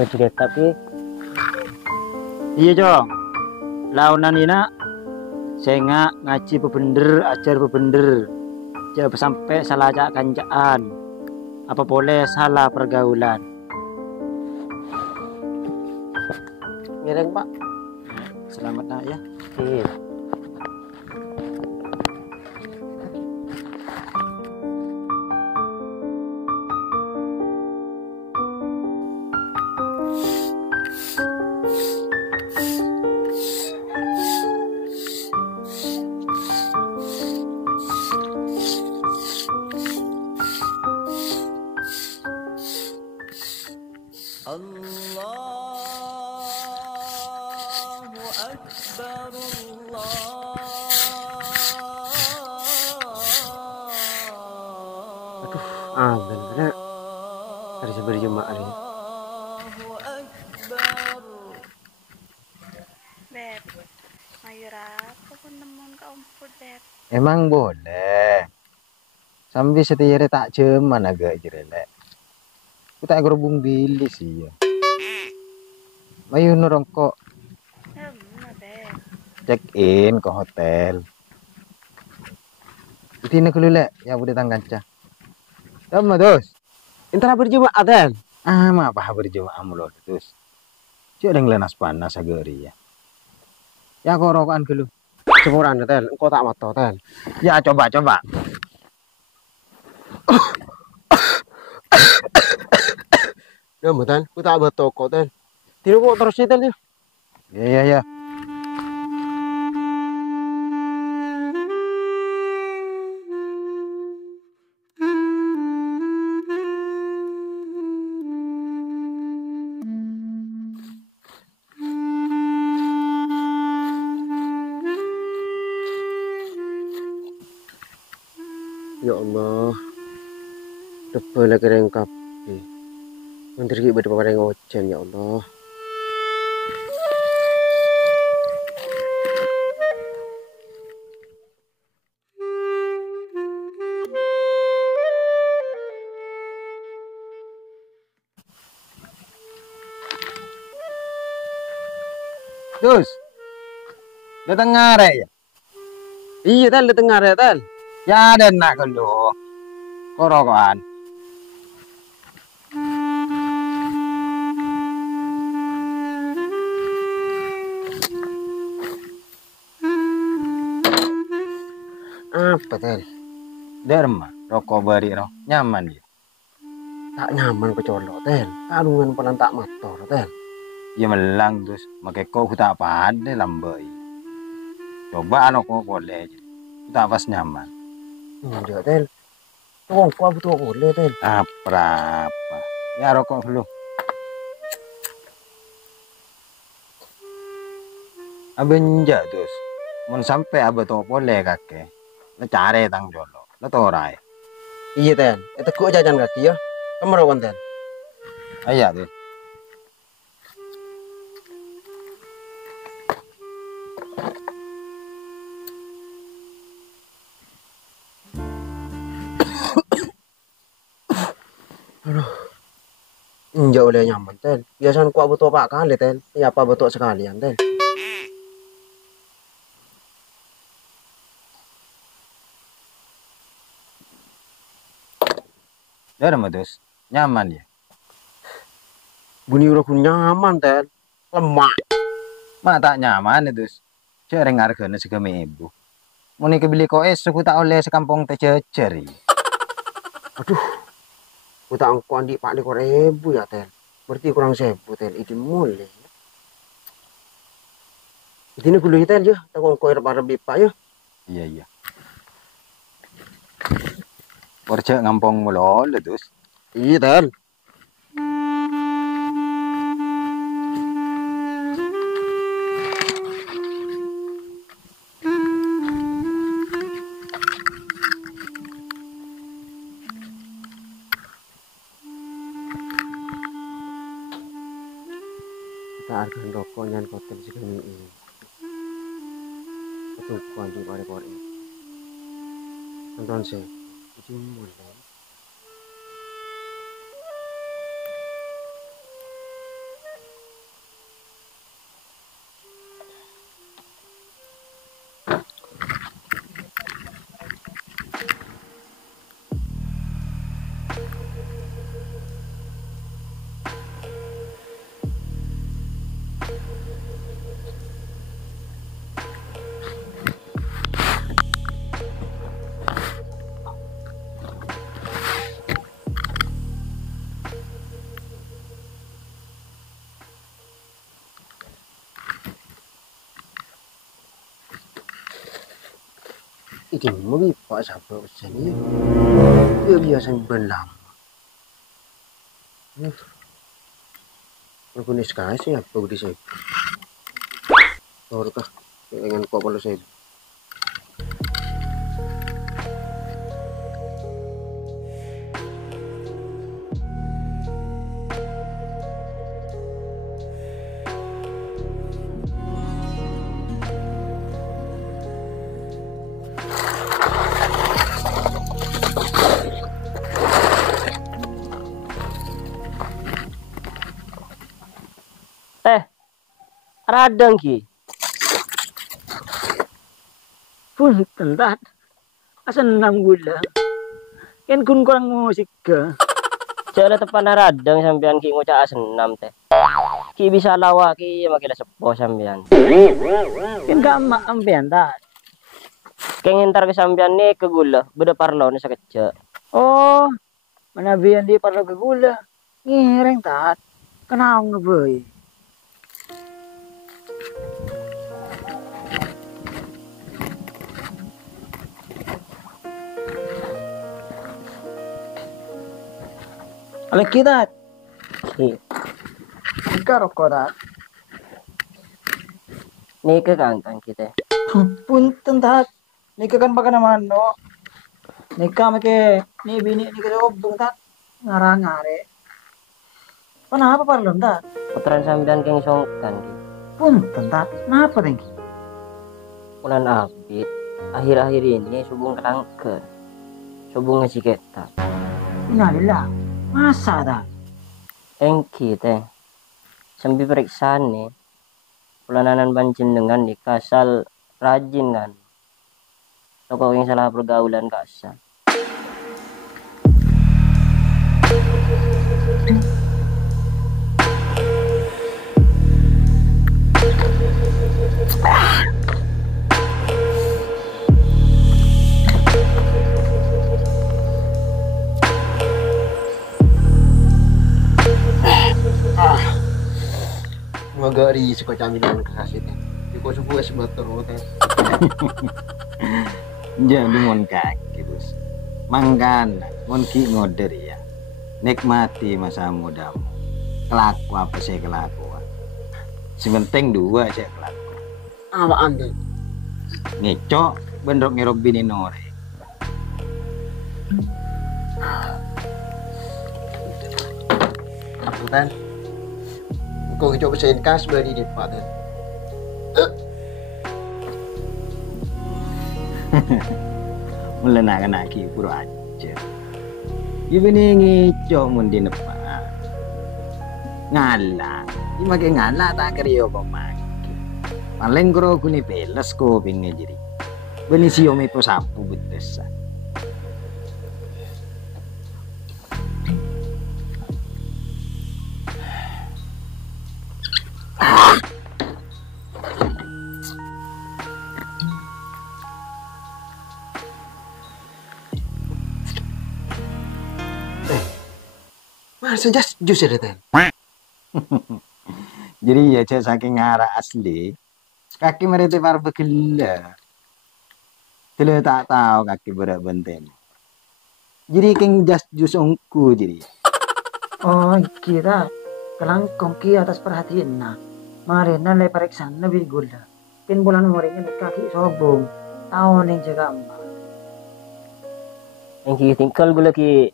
ngaji tapi Iya Jong, launan ina saya ngaji bebener, ajar bebener, jangan sampai salah ajak kancaan, apa boleh salah pergaulan. ngiring Pak. Selamat nak ya. Iya. Allahu Akbar Allah. Bener harus berjemaah ini. Beb, mayura aku nemun ka umput beb. Emang boleh. Sambil setir tak cuman agak jerelek. Kita gerubung bilis sih ya. Mayu nurongkok Nah, beb. check in ke hotel. Itu ini kelulek ya udah tangganca. Sama dos. Intara berjemaah dan. Ma apa berjemaah mulu terus. Cik ada ngelenas panas agari ya. Ya kau rokokan dulu. Semuran tel, engkau tak mata tel. Ya coba. Ya betul, aku tak buat toko tel. Tidak kok terus tel dia. Ya. Ya Allah. Depan lagi rengkap. Menteri ibadah pada ngojen ya Allah. Dus. Datang ngare ya. Iya tel, di tengah ya tel. Ya ada nak kalau korokokan. Apa tel? Derma rokok bari roh nyaman dia. Tak nyaman kecolok tel. Kalungan pelan tak motor tel. Ya melang terus makai kau tak apa ada lambai. Coba anak kau boleh tak pas nyaman. Enggak tel. Tolong kau betul boleh tel. Apa? Ya rokok dulu. Abenja terus. Mun sampai abah tu boleh kakek. Lo cari tang jolo. Lo torai. Iya tel. Itu kok jajan kaki ya. Kamu rawan tel. Ayah tuh. Enggak boleh nyaman tel. Biasanya kuat betul pak kali tel. Ya apa betul sekalian tel. Derma terus nyaman ya. Bunyi udah nyaman tel. Lemak. Mak tak nyaman itu. Cereng harganya segame ibu. Mau nih kebeli koes suku tak oleh sekampung tececeri. Aduh. Aku tak angkau andi pak 5.000 ya tel. Berarti kurang 1.000 tel. Itu mulai. Ini kuliah tel ya. Tak angkau lebih pak ya. Iya. Kerja ngampung mulu terus. Iya tel. Kita harga rokok yang kotor segini ini. Itu kuanti pare-pare. Tonton sih. Itu mulai. Iki mau pipa siapa pesan ya? Dia biasa belam. Aku nih sekali sih apa udah saya. Tahu kah? Dengan kok kalau saya. Teh, radang ki. Punten tat. Asenam gula. Kan kun kurang musik ke. Cara tepan radang sampean ki ngucak senam teh. Ki bisa lawa ki makila sepo sampean. Kan gamak ampean tat. Keng entar ke sampean nih ke gula, beda parlo nih sakecek. Oh, mana bian di parlo ke gula. Ngireng tat. Kenapa ngeboy? Oleh kita, Ki, rokok tat. nih ke kangkang kita. Punten tat. Nika kan pakai nama no. Nika make ni bini nika sobong tat. Ngarang ngare. Kenapa parlon tat? Puteran sampean keng songkan ki. Punten tat. Kenapa tengki? Bulan abit, akhir-akhir ini subung kelangker. Subung ngasih kita. Innalillah. Masa tat? Engki teh. Sambil periksaan nih. Pulananan pancen dengan di kasal rajin kan. Toko yang salah pergaulan kasar. Semoga di suka camilan kasih teh. Di kau subuh sebelah terus teh. Jadi mon kaki bos. Mangkan mon ki ngoder ya. Nikmati masa mudamu. Kelaku apa sih kelakuan. Sementing dua aja kelaku. Apaan teh? Ngecok benrok ngerok bini nore. Apa teh? Kau coba pesan kas beli di pak teh. Melenak anaki pura aja. Ibini ngecok mun di nepa. Ngalah. Imake ngalah tak keriyo kok maki. Paling kro kuni peles ko pinge jiri. Beni siyo me po sapu betesa. Masa jus ya teh? Jadi ya cek saking ngara asli. Kaki mereka par begila. Tele tak tahu kaki berat benten. Jadi keng jas jus ongku jadi. Oh, kira kelangkong ki atas perhatian na. Mari na le periksa na bigula. Pin bulan moringin kaki sobong. Tahu nih jaga emak. Engki tingkal gula ki.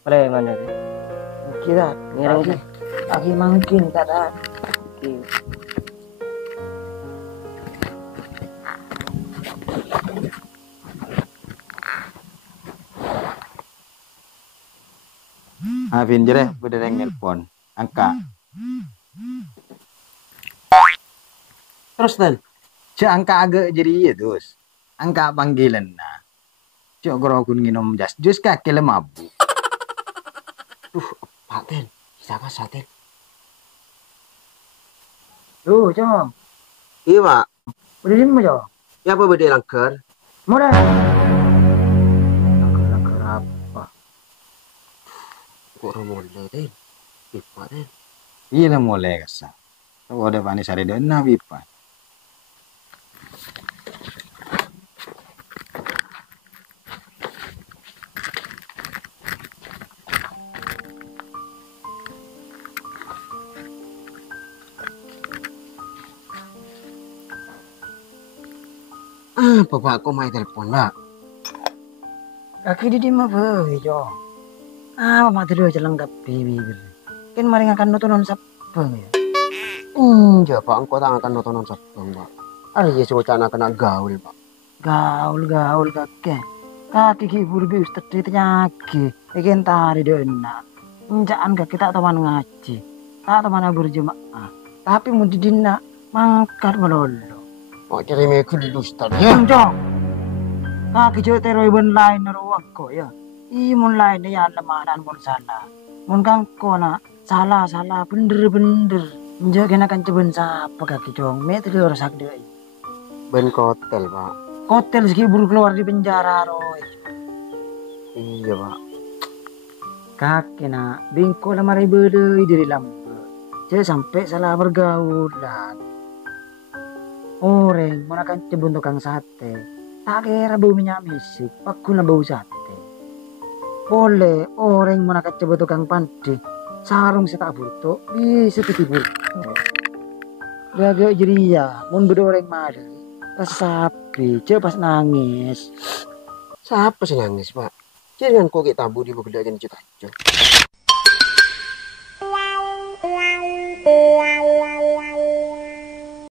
Pare mana teh? Kira Ngerang kaki, kaki mangkin tada. Ki. Afin jere beda nelpon. Angka. Terus teh? Cek angka agak jadi ya terus. Angka panggilan nah. Cok gerokun nginom jas jus kaki lemabu. Pak teh, siapa sate? Tuh, cong. Iya pak. Udah lima cong. Ya apa beda langker? Mudah. Langkar apa? Kok ramon teh? Pipa teh. Iya lah mulai kesal. Kalau ada panis ada dana pipa. Apa Pak kok main telepon Pak? Kaki di mah beui jo. Mati dua jalan bibi. Kan mari akan nonton sapeng ya. Ya Pak, engkau tak akan nonton sabang Pak. Iya wacana kena gaul Pak. Gaul kakek. Kaki ki burbi ustad ditanyaki. Ikan tari dia enak. Enjaan kaki tak teman ngaji. Tak teman berjemaah. Tapi mau didina mangkat melolo. Mau cari mekul ustad ya. Jong. Kaki jo teroi ben lain naruak ko ya. Imun lain ya lemah dan mun salah. Mun kangko na salah bener. Menjaga akan ceben siapa kaki jong. Metri rusak deh. Ben kotel Pak. Hotel segi buru keluar di penjara roy. Iya Pak. Kaki na bingko lamari bedei dari lampu. Jadi sampai salah bergaul dan orang mau akan cebun tukang sate. Tak kira bau minyak misik, aku na bau sate. Boleh orang mau akan cebun tukang pandi. Sarung saya tak butuh, bisa ketibur. Gagak jeria, mun beda orang mari. Pas sapi, pas nangis. Siapa sih nangis Pak? Jangan kok kita tabu di bebedakan cerita.